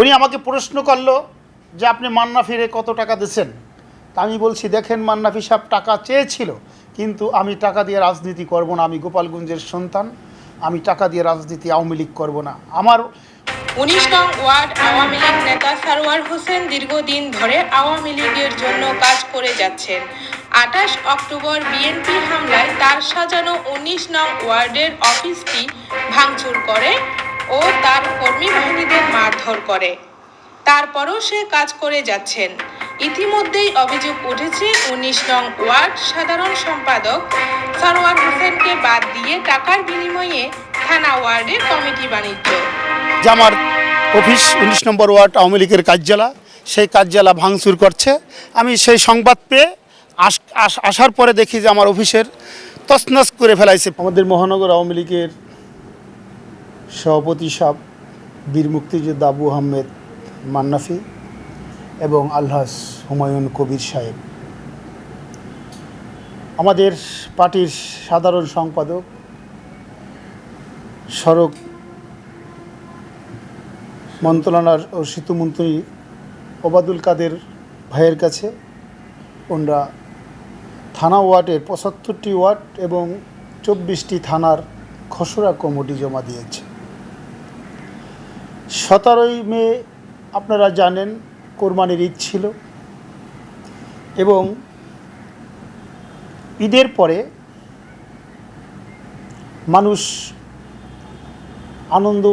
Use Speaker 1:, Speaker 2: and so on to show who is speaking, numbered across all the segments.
Speaker 1: উনি আমাকে প্রশ্ন করল যে আপনি মান্না ফিরে কত টাকা দিচ্ছেন? তা আমি বলছি, দেখেন মান্নাফি সাহেব টাকা চেয়েছিল, কিন্তু আমি টাকা দিয়ে রাজনীতি করব না, আমি গোপালগঞ্জের সন্তান, আমি টাকা দিয়ে রাজনীতি আওয়ামী লীগ করব না। আমার
Speaker 2: উনিশ নং ওয়ার্ড আওয়ামী লীগ নেতা সারোয়ার হোসেন দীর্ঘদিন ধরে আওয়ামী লীগের জন্য কাজ করে যাচ্ছেন। আঠাশ অক্টোবর বিএনপি হামলায় তার সাজানো উনিশ নং ওয়ার্ডের অফিসটি ভাঙচুর করে। ও তার কর্মী বাহিনীদের মারধর করে। তারপরও সে কাজ করে যাচ্ছেন। ইতিমধ্যেই অভিযোগ উঠেছে উনিশ নং ওয়ার্ড সাধারণ সম্পাদক সারোয়ার হোসেনকে বাদ দিয়ে টাকার বিনিময়ে থানা ওয়ার্ডের কমিটি বাণিজ্য।
Speaker 1: যে আমার অফিস উনিশ নম্বর ওয়ার্ড আওয়ামী লীগের কার্যালয় সেই কার্যালয় ভাঙচুর করছে। আমি সেই সংবাদ পেয়ে আস আস- আসার পরে দেখি যে আমার অফিসের তছনছ করে ফেলাইছে। আমাদের মহানগর আওয়ামী লীগের সভাপতি সাহ বীর মুক্তিযোদ্ধা আবু আহমেদ মান্নাফি এবং আলহাস হুমায়ুন কবির সাহেব। আমাদের পার্টির সাধারণ সম্পাদক সড়ক মন্ত্রণালয় ও সেতুমন্ত্রী ওবাদুল কাদের ভাইয়ের কাছে ওনারা থানা ওয়ার্ডের পঁচাত্তরটি ওয়ার্ড এবং চব্বিশটি থানার খসড়া কমিটি জমা দিয়েছে। সতেরোই মে আপনারা জানেন কোরবানির ঈদ ছিল এবং ঈদের পরে মানুষ আনন্দ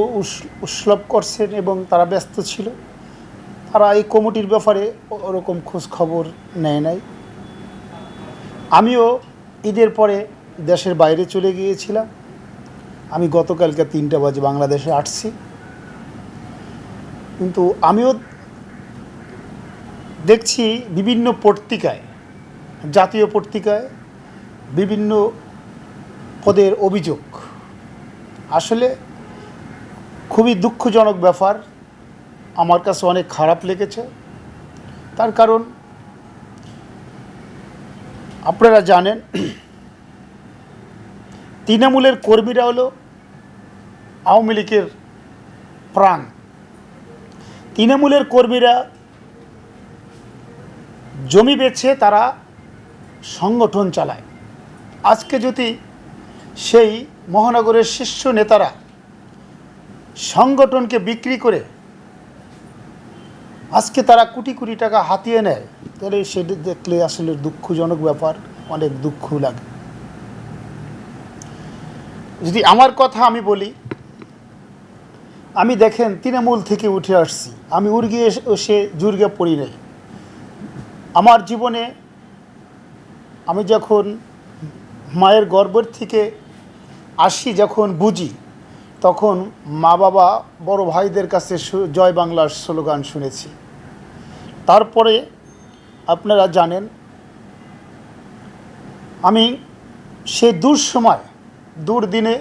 Speaker 1: উৎসব করছেন এবং তারা ব্যস্ত ছিল। তারা এই কমিটির ব্যাপারে ওরকম খোঁজ খবর নেয় নাই। আমিও ঈদের পরে দেশের বাইরে চলে গিয়েছিলাম। আমি গতকালকে তিনটা বাজে বাংলাদেশে আসছি। কিন্তু আমিও দেখছি বিভিন্ন পত্রিকায়, জাতীয় পত্রিকায় বিভিন্ন পদের অভিযোগ। আসলে খুবই দুঃখজনক ব্যাপার, আমার কাছে অনেক খারাপ লেগেছে। তার কারণ, আপনারা জানেন, তৃণমূলের কর্মীরা হলো আওয়ামী লীগের প্রাণ। তৃণমূলের কর্মীরা জমি বেছে তারা সংগঠন চালায়। আজকে যদি সেই মহানগরের শীর্ষ নেতারা সংগঠনকে বিক্রি করে আজকে তারা কোটি কোটি টাকা হাতিয়ে নেয়, তাহলে সেটা দেখলে আসলে দুঃখজনক ব্যাপার, অনেক দুঃখ লাগে। যদি আমার কথা আমি বলি আমি দেখেন তৃণমূল থেকে উঠে আসছি। আমি উর্গে এসে জুর্গে পড়ি নাই। আমার জীবনে আমি যখন মায়ের গর্ভের থেকে আসি যখন বুঝি, তখন মা বাবা বড় ভাইদের কাছে জয় বাংলার স্লোগান শুনেছি। তারপরে আপনারা জানেন, আমি সে দূর সময় দুর্দিনে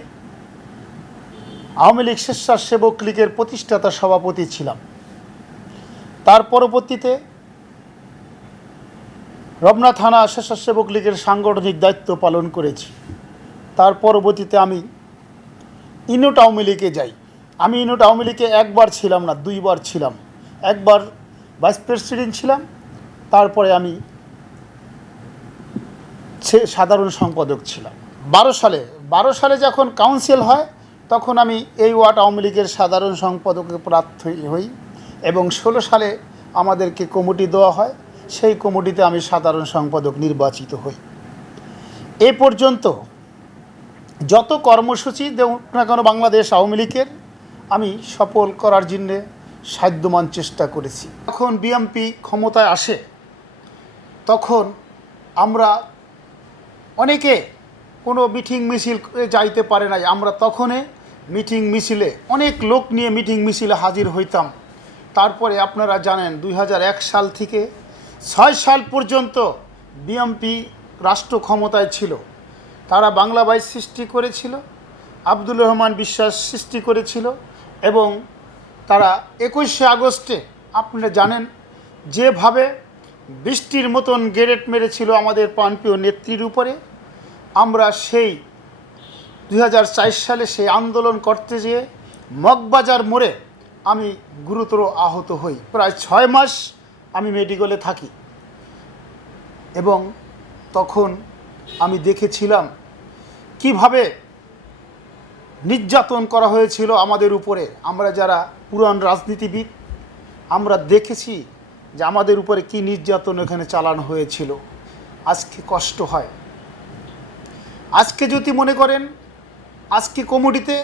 Speaker 1: আওয়ামী লীগ স্বেচ্ছাসেবক লীগের প্রতিষ্ঠাতা সভাপতি ছিলাম। তার পরবর্তীতে রমনা থানা স্বেচ্ছাসেবক লীগের সাংগঠনিক দায়িত্ব পালন করেছি। তার পরবর্তীতে আমি ইনোট আওয়ামী লীগে যাই। আমি ইনোট আওয়ামী লীগে একবার ছিলাম না, দুইবার ছিলাম। একবার ভাইস প্রেসিডেন্ট ছিলাম, তারপরে আমি সাধারণ সম্পাদক ছিলাম। বারো সালে বারো সালে যখন কাউন্সিল হয় তখন আমি এই ওয়ার্ড আওয়ামী লীগের সাধারণ সম্পাদকে প্রার্থী হই এবং ষোলো সালে আমাদেরকে কমিটি দেওয়া হয়। সেই কমিটিতে আমি সাধারণ সম্পাদক নির্বাচিত হই। এ পর্যন্ত যত কর্মসূচি দেব না কেন বাংলাদেশ আওয়ামী লীগের, আমি সফল করার জন্যে সাধ্যমান চেষ্টা করেছি। যখন বিএমপি ক্ষমতায় আসে, তখন আমরা অনেকে কোনো মিটিং মিছিল যাইতে পারে নাই। আমরা তখনই মিটিং মিছিলে, অনেক লোক নিয়ে মিটিং মিছিলে হাজির হইতাম। তারপরে আপনারা জানেন দু হাজার এক সাল থেকে ছয় সাল পর্যন্ত বিএমপি রাষ্ট্র ক্ষমতায় ছিল। তারা বাংলা বাইশ সৃষ্টি করেছিল আব্দুল রহমান বিশ্বাস সৃষ্টি করেছিল এবং তারা একুশে আগস্টে, আপনারা জানেন, যেভাবে বৃষ্টির মতন গেরেট মেরেছিল আমাদের প্রাণপ্রিয় নেত্রীর উপরে, আমরা সেই দু হাজার চার সালে সেই আন্দোলন করতে যেয়ে মগবাজার মোড়ে আমি গুরুতর আহত হই। প্রায় ছয় মাস আমি মেডিকেলে থাকি। এবং তখন আমি দেখেছিলাম কীভাবে নির্যাতন করা হয়েছিল আমাদের উপরে। আমরা যারা পুরান রাজনীতিবিদ, আমরা দেখেছি যে আমাদের উপরে কি নির্যাতন এখানে চালানো হয়েছিল। আজকে কষ্ট হয়। আজকে যদি মনে করেন আজকে কমিটিতে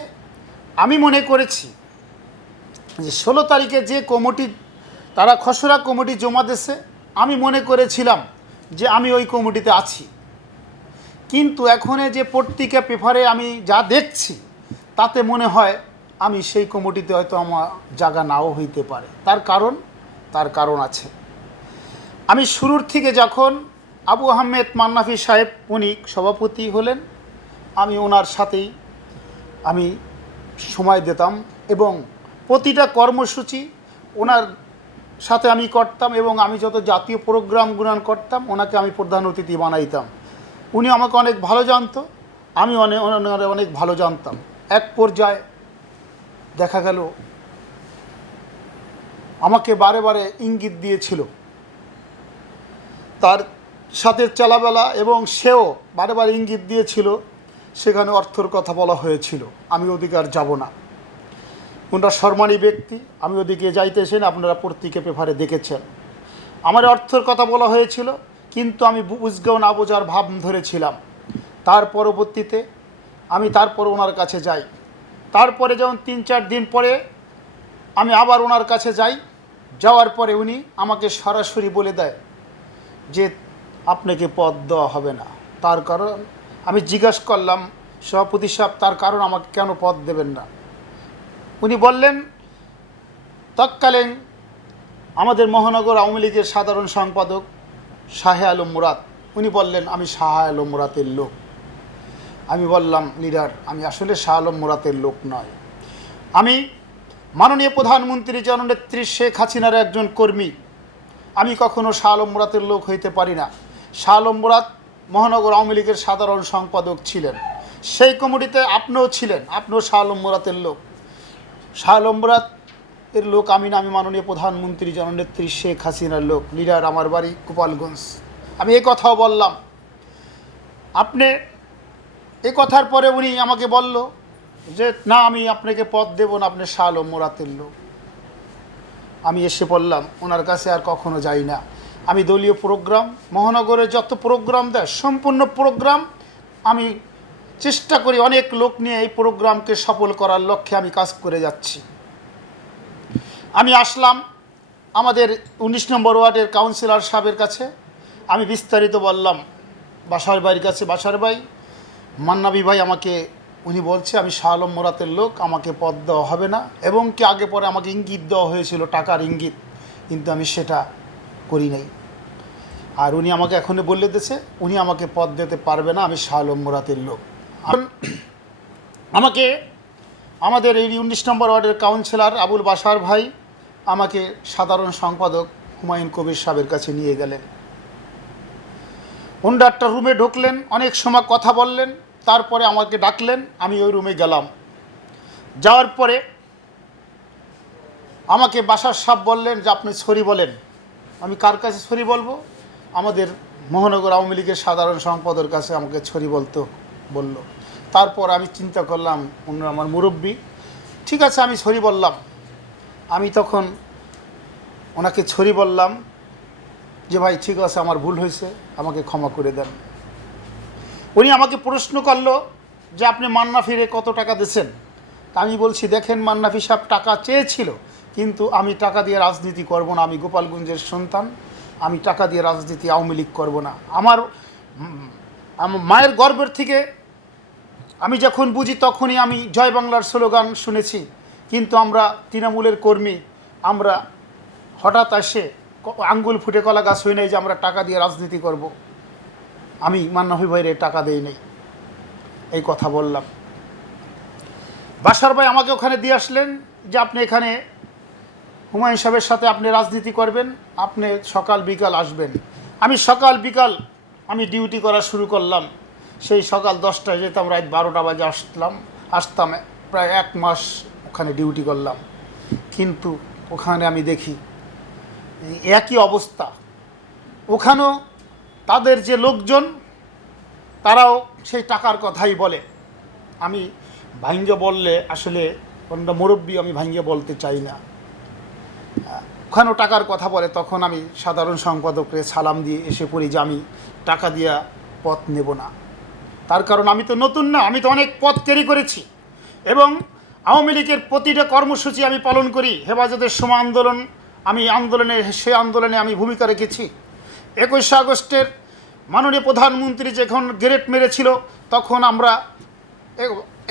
Speaker 1: আমি মনে করেছি যে ষোলো তারিখে যে কমিটি তারা খসড়া কমিটি জমা দিয়েছে, আমি মনে করেছিলাম যে আমি ওই কমিটিতে আছি। কিন্তু এখন যে পত্রিকা পেপারে আমি যা দেখছি, তাতে মনে হয় আমি সেই কমিটিতে হয়তো আমার জায়গা নাও হইতে পারে। তার কারণ তার কারণ আছে। আমি শুরুর থেকে যখন আবু আহমেদ মান্নাফি সাহেব উনি সভাপতি হলেন, আমি ওনার সাথেই আমি সময় দিতাম এবং প্রতিটা কর্মসূচি ওনার সাথে আমি করতাম এবং আমি যত জাতীয় প্রোগ্রাম প্রোগ্রামগুলো করতাম, ওনাকে আমি প্রধান অতিথি বানাইতাম। উনি আমাকে অনেক ভালো জানতো, আমি অনেক ওনারে অনেক ভালো জানতাম। এক পর্যায়ে দেখা গেল, আমাকে বারে বারে ইঙ্গিত দিয়েছিল। তার সাথে চালাবেলা এবং সেও বারে বারে ইঙ্গিত দিয়েছিল সেখানে অর্থর কথা বলা হয়েছিল, আমি ওদিকে আর যাব না। ওনারা সম্মানী ব্যক্তি, আমি ওদিকে যাইতেছেন আপনারা পত্রিকা পেপারে দেখেছেন। আমার অর্থের কথা বলা হয়েছিল, কিন্তু আমি বুঝগেও না বোঝার ভাব ধরেছিলাম। তার পরবর্তীতে আমি তারপর ওনার কাছে যাই। তারপরে যেমন তিন চার দিন পরে আমি আবার ওনার কাছে যাই, যাওয়ার পরে উনি আমাকে সরাসরি বলে দেয় যে, আপনাকে পদ দেওয়া হবে না। তার কারণ আমি জিজ্ঞাসা করলাম, সভাপতি সাহেব, তার কারণ আমাকে কেন পদ দেবেন না? উনি বললেন, তৎকালীন আমাদের মহানগর আওয়ামী লীগের সাধারণ সম্পাদক শাহে আলম মুরাদ, উনি বললেন, আমি শাহ আলম মুরাতের লোক। আমি বললাম লিডার আমি আসলে শাহ আলম মুরাতের লোক নয়। আমি মাননীয় প্রধানমন্ত্রী জননেত্রী শেখ হাসিনার একজন কর্মী। আমি কখনো শাহ আলম মুরাতের লোক হইতে পারি না। শাহ আলম মুরাদ মহানগর আওয়ামী লীগের সাধারণ সম্পাদক ছিলেন। সেই কমিটিতে আপনিও ছিলেন। আপনিও শাহ আলম লোক। শাহ এর লোক আমি আমি মাননীয় প্রধানমন্ত্রী জননেত্রী শেখ হাসিনার লোক। লিডার আমার বাড়ি গোপালগঞ্জ। আমি এই কথাও বললাম। আপনি এই কথার পরে উনি আমাকে বলল যে, না, আমি আপনাকে পদ দেব না, আপনি শাহ আলম মুরাতের লোক। আমি এসে পড়লাম ওনার কাছে আর কখনো যাই না। আমি দলীয় প্রোগ্রাম মহানগরে যত প্রোগ্রাম দেয়, সম্পূর্ণ প্রোগ্রাম, আমি চেষ্টা করি অনেক লোক নিয়ে এই প্রোগ্রামকে সফল করার লক্ষ্যে আমি কাজ করে যাচ্ছি। আমি আসলাম আমাদের উনিশ নম্বর ওয়ার্ডের কাউন্সিলর সাহেবের কাছে। আমি বিস্তারিত বললাম, বাসার বাড়ির কাছে, বাসার ভাই, মান্নাবি ভাই আমাকে, উনি বলছে, আমি শাহ মোরাতের লোক, আমাকে পদ দেওয়া হবে না। এবং কি আগে পরে আমাকে ইঙ্গিত দেওয়া হয়েছিল, টাকার ইঙ্গিত। কিন্তু আমি সেটা করি নাই। আর উনি আমাকে এখনই বলে দিয়েছে, উনি আমাকে পদ দিতে পারবে না, আমি শাহ আলম লোক। আমাকে, আমাদের এই উনিশ নম্বর ওয়ার্ডের কাউন্সিলর আবুল বাসার ভাই আমাকে সাধারণ সম্পাদক হুমায়ুন কবির সাহেবের কাছে নিয়ে গেলেন। ওনারা একটা রুমে ঢুকলেন, অনেক সময় কথা বললেন, তারপরে আমাকে ডাকলেন, আমি ওই রুমে গেলাম। যাওয়ার পরে আমাকে বাসার সাহেব বললেন যে, আপনি সরি বলেন। আমি কার কাছে সরি বলব? আমাদের মহানগর আওয়ামী লীগের সাধারণ সম্পাদকের কাছে আমাকে ছড়ি বলতে, বলল। তারপর আমি চিন্তা করলাম অন্য আমার মুরব্বী। ঠিক আছে, আমি ছড়ি বললাম। আমি তখন ওনাকে ছড়ি বললাম যে, ভাই, ঠিক আছে, আমার ভুল হয়েছে, আমাকে ক্ষমা করে দেন। উনি আমাকে প্রশ্ন করল যে, আপনি মান্না ফিরে কত টাকা দিয়েছেন? তা আমি বলছি, দেখেন, মান্নাফি সাহেব টাকা চেয়েছিল, কিন্তু আমি টাকা দিয়ে রাজনীতি করব না, আমি গোপালগঞ্জের সন্তান আমি টাকা দিয়ে রাজনীতি আওয়ামী লীগ করব না। আমার মায়ের গর্বের থেকে আমি যখন বুঝি তখনই আমি জয় বাংলার স্লোগান শুনেছি। কিন্তু আমরা তৃণমূলের কর্মী, আমরা হঠাৎ আসে আঙ্গুল ফুটে কলা গাছ হয়ে নেই যে আমরা টাকা দিয়ে রাজনীতি করব। আমি মান্নাফি ভাইরে টাকা দেই নেই। এই কথা বললাম। বাসার ভাই আমাকে ওখানে দিয়ে আসলেন যে আপনি এখানে হুমায়ুন সাহেবের সাথে আপনি রাজনীতি করবেন, আপনি সকাল বিকাল আসবেন। আমি সকাল বিকাল আমি ডিউটি করা শুরু করলাম। সেই সকাল দশটায় যেতাম, রাত বারোটা বাজে আসলাম, আসতাম, প্রায় এক মাস ওখানে ডিউটি করলাম। কিন্তু ওখানে আমি দেখি একই অবস্থা। ওখানেও তাদের যে লোকজন, তারাও সেই টাকার কথাই বলে। আমি ভাঙ্গে বললে আসলে কোনটা মুরব্বী আমি ভাঙ্গে বলতে চাই না। ওখানেও টাকার কথা বলে, তখন আমি সাধারণ সম্পাদককে সালাম দিয়ে এসে পড়ি যে আমি টাকা দিয়া পথ নেব না। তার কারণ আমি তো নতুন না, আমি তো অনেক পথ তৈরি করেছি। এবং আওয়ামী লীগের প্রতিটা কর্মসূচি আমি পালন করি, হেফাজতের সময় আন্দোলন, আমি আন্দোলনে, সে আন্দোলনে আমি ভূমিকা রেখেছি। একুশে আগস্টের মাননীয় প্রধানমন্ত্রী যখন গ্রেট মেরেছিল, তখন আমরা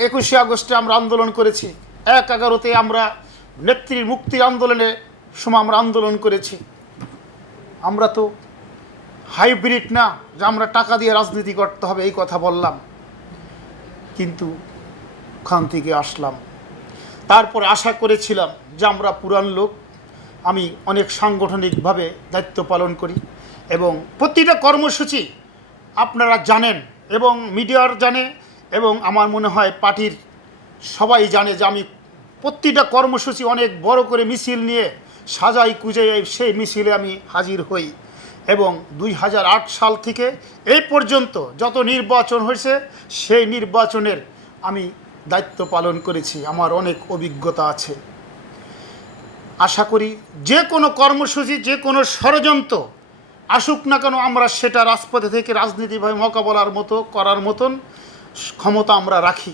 Speaker 1: একুশে আগস্টে আমরা আন্দোলন করেছি। এক এগারোতে আমরা নেত্রীর মুক্তির আন্দোলনে সময় আমরা আন্দোলন করেছি। আমরা তো হাইব্রিড না, যে আমরা টাকা দিয়ে রাজনীতি করতে হবে, এই কথা বললাম। কিন্তু ওখান থেকে আসলাম। তারপরে আশা করেছিলাম যে আমরা পুরান লোক, আমি অনেক সাংগঠনিকভাবে দায়িত্ব পালন করি এবং প্রতিটা কর্মসূচি আপনারা জানেন এবং মিডিয়ার জানে এবং আমার মনে হয় পার্টির সবাই জানে যে আমি প্রতিটা কর্মসূচি অনেক বড় করে মিছিল নিয়ে সাজাই কুজাই সেই মিছিলে আমি হাজির হই। এবং দুই হাজার আট সাল থেকে এই পর্যন্ত যত নির্বাচন হয়েছে, সেই নির্বাচনের আমি দায়িত্ব পালন করেছি। আমার অনেক অভিজ্ঞতা আছে। আশা করি যে কোনো কর্মসূচি, যে কোনো ষড়যন্ত্র আসুক না কেন, আমরা সেটা রাজপথে থেকে রাজনীতিভাবে মোকাবেলার মতো, করার মতন ক্ষমতা আমরা রাখি।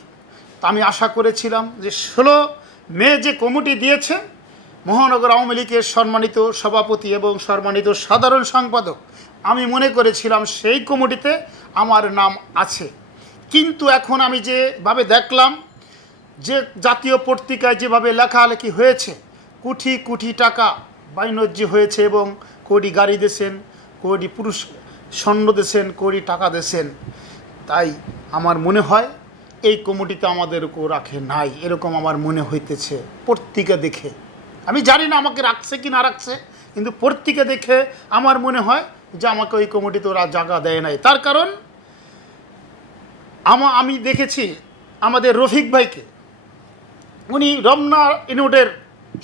Speaker 1: তা আমি আশা করেছিলাম যে ষোলো মে যে কমিটি দিয়েছে মহানগর আওয়ামী লীগের সম্মানিত সভাপতি এবং সম্মানিত সাধারণ সম্পাদক। আমি মনে করেছিলাম সেই কমিটিতে আমার নাম আছে। কিন্তু এখন আমি যেভাবে দেখলাম, যে জাতীয় পত্রিকায় যেভাবে লেখালেখি হয়েছে, কোটি কোটি টাকা বাইনজ্য হয়েছে এবং কোটি গাড়ি দেশেন কোটি পুরুষ স্বর্ণ দেশেন কোটি টাকা দেশেন তাই আমার মনে হয় এই কমিটিতে আমাদেরকেও রাখে নাই, এরকম আমার মনে হইতেছে। পত্রিকা দেখে। আমি জানি না আমাকে রাখছে কি না রাখছে, কিন্তু পত্রিকা দেখে আমার মনে হয় যে আমাকে ওই কমিটিতে ওরা জায়গা দেয় নাই। তার কারণ, আমা, আমি দেখেছি আমাদের রফিক ভাইকে, উনি রমনা ইউনিটের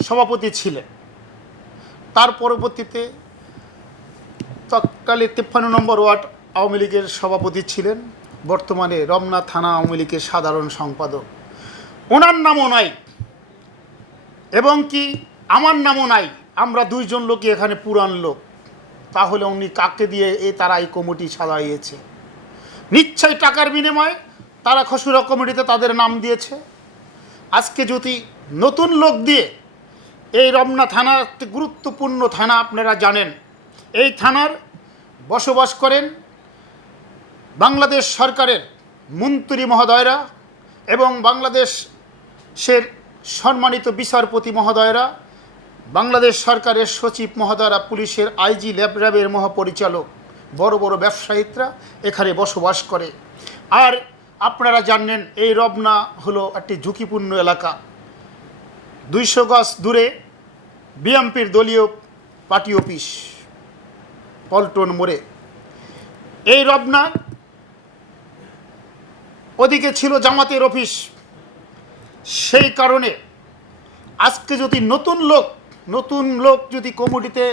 Speaker 1: সভাপতি ছিলেন। তার পরবর্তীতে তৎকালে তিপ্পান্ন নম্বর ওয়ার্ড আওয়ামী লীগের সভাপতি ছিলেন, বর্তমানে রমনা থানা আওয়ামী লীগের সাধারণ সম্পাদক। ওনার নামও নাই। এবং কি, আমার নামও নাই, আমরা দুইজন লোকই এখানে পুরান লোক। তাহলে উনি কাকে দিয়ে এ তারা এই কমিটি সাজাইয়েছে? নিশ্চয়ই টাকার বিনিময়ে তারা খসুরা কমিটিতে তাদের নাম দিয়েছে। আজকে যদি নতুন লোক দিয়ে এই রমনা থানা একটি গুরুত্বপূর্ণ থানা আপনারা জানেন, এই থানার বসবাস করেন বাংলাদেশ সরকারের মন্ত্রী মহোদয়রা এবং বাংলাদেশের সম্মানিত বিচারপতি মহোদয়রা, বাংলাদেশ সরকারের সচিব মহোদয়রা, পুলিশের আইজি, ল্যাব র্যাবের মহাপরিচালক, বড় বড় ব্যবসায়িকরা এখানে বসবাস করে। আর আপনারা জানেন, এই রবনা হলো একটি ঝুঁকিপূর্ণ এলাকা। দুইশো গজ দূরে বিএমপির দলীয় পার্টি অফিস, পল্টন মোড়ে। এই রবনা ওদিকে ছিল জামাতের অফিস সেই কারণে আজকে যদি নতুন লোক নতুন লোক যদি কমিটিতে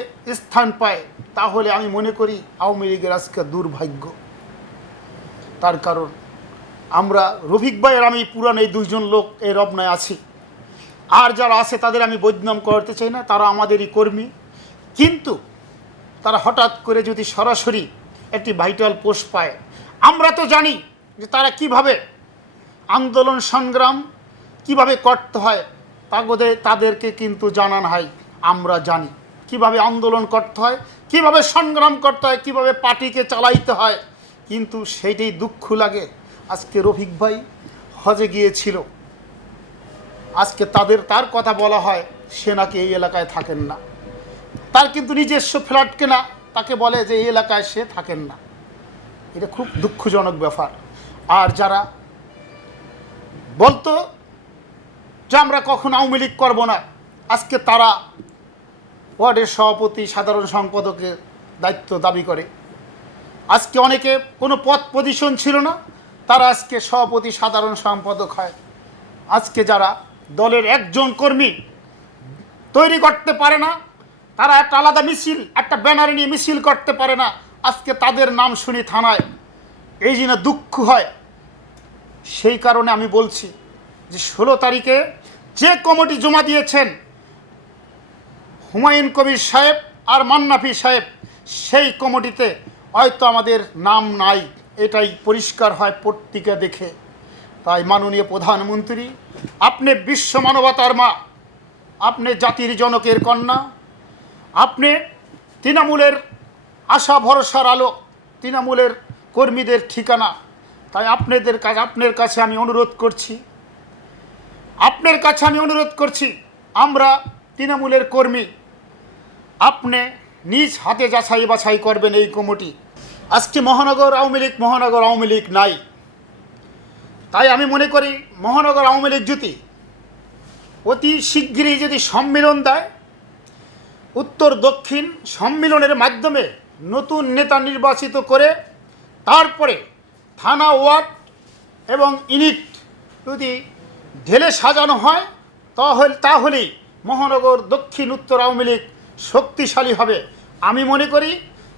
Speaker 1: স্থান পায়, তাহলে আমি মনে করি আওয়ামী লীগের আজকে দুর্ভাগ্য। তার কারণ, আমরা রফিক ভাইয়ের আমি পুরান এই দুইজন লোক এই রবনায় আছি। আর যারা আছে তাদের আমি বদনাম করতে চাই না, তারা আমাদেরই কর্মী। কিন্তু তারা হঠাৎ করে যদি সরাসরি একটি ভাইটাল পোস্ট পায়, আমরা তো জানি যে তারা কীভাবে আন্দোলন সংগ্রাম কীভাবে করতে হয়, তাগদে তাদেরকে কিন্তু জানান হয় আমরা জানি। কীভাবে আন্দোলন করতে হয়, কীভাবে সংগ্রাম করতে হয়, কীভাবে পার্টিকে চালাইতে হয়, কিন্তু সেইটাই দুঃখ লাগে। আজকে রফিক ভাই হজে গিয়েছিল। আজকে তাদের, তার কথা বলা হয়, সে নাকি এই এলাকায় থাকেন না। তার কিন্তু নিজস্ব ফ্ল্যাট কেনা, তাকে বলে যে এই এলাকায় সে থাকেন না। এটা খুব দুঃখজনক ব্যাপার। আর যারা বলতো যে আমরা কখনো আওয়ামী লীগ করব না। আজকে তারা ওয়ার্ডের সভাপতি, সাধারণ সম্পাদকের দায়িত্ব দাবি করে। আজকে অনেকে কোনো পদ পজিশন ছিল না, তারা আজকে সভাপতি, সাধারণ সম্পাদক হয়। আজকে যারা দলের একজন কর্মী তৈরি করতে পারে না, তারা একটা আলাদা মিছিল, একটা ব্যানার নিয়ে মিছিল করতে পারে না। আজকে তাদের নাম শুনি থানায়। এই জন্য দুঃখ হয়, সেই কারণে আমি বলছি যে ষোলো তারিখে যে কমিটি জমা দিয়েছেন হুমায়ুন কবির সাহেব আর মান্নাফি সাহেব, সেই কমিটিতে হয়তো আমাদের নাম নাই, এটাই পরিষ্কার হয় পত্রিকা দেখে। তাই মাননীয় প্রধানমন্ত্রী, আপনি বিশ্ব মানবতার মা, আপনি জাতির জনকের কন্যা, আপনি তৃণমূলের আশা ভরসার আলো, তৃণমূলের কর্মীদের ঠিকানা, তাই আপনাদের কাছে, আপনার কাছে আমি অনুরোধ করছি আপনার কাছে আমি অনুরোধ করছি, আমরা তৃণমূলের কর্মী। আপনি নিজ হাতে যাচাই বাছাই করবেন এই কমিটি। আজকে মহানগর আওয়ামী লীগ, মহানগর আওয়ামী লীগ নাই। তাই আমি মনে করি মহানগর আওয়ামী লীগ যদি অতি শীঘ্রই যদি সম্মেলন দেয়, উত্তর দক্ষিণ সম্মেলনের মাধ্যমে নতুন নেতা নির্বাচিত করে, তারপরে থানা ওয়ার্ড এবং ইউনিট যদি ঢেলে সাজানো হয়, তাহলে, তাহলেই মহানগর দক্ষিণ উত্তর আওয়ামী লীগ শক্তিশালী হবে। আমি মনে করি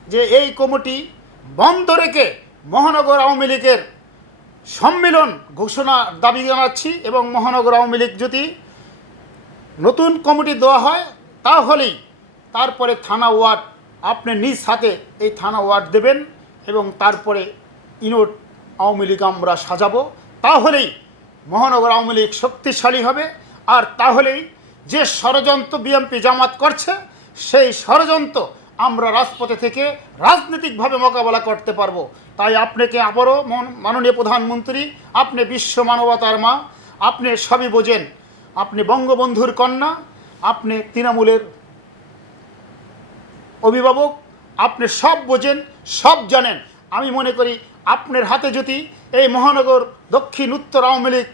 Speaker 1: যে এই কমিটি বন্ধ রেখে মহানগর আওয়ামী লীগের সম্মেলন ঘোষণা দাবি জানাচ্ছি এবং মহানগর আওয়ামী লীগ যদি নতুন কমিটি দেওয়া হয়, তাহলেই তারপরে থানা ওয়ার্ড আপনি নিজ হাতে এই থানা ওয়ার্ড দেবেন এবং তারপরে ইনোট আওয়ামী লীগ আমরা সাজাবো। তাহলেই মহানগর আওয়ামী লীগ শক্তিশালী হবে। আর তাহলেই যে ষড়যন্ত্র বিএমপি জামাত করছে, সেই ষড়যন্ত্র আমরা রাজপথে থেকে রাজনৈতিকভাবে মোকাবেলা করতে পারব। তাই আপনাকে আবারও মন- মাননীয় প্রধানমন্ত্রী, আপনি বিশ্ব মানবতার মা, আপনি সবই বোঝেন। আপনি বঙ্গবন্ধুর কন্যা, আপনি তৃণমূলের অভিভাবক, আপনি সব বোঝেন, সব জানেন। আমি মনে করি আপনার হাতে যদি এই মহানগর দক্ষিণ উত্তর আওয়ামী লীগ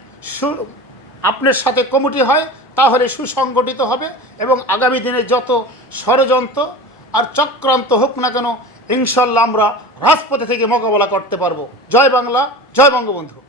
Speaker 1: আপনার সাথে কমিটি হয়, তাহলে সুসংগঠিত হবে এবং আগামী দিনে যত ষড়যন্ত্র আর চক্রান্ত হোক না কেন, ইনশাল্লাহ আমরা রাজপথে থেকে মোকাবেলা করতে পারব। জয় বাংলা, জয় বঙ্গবন্ধু।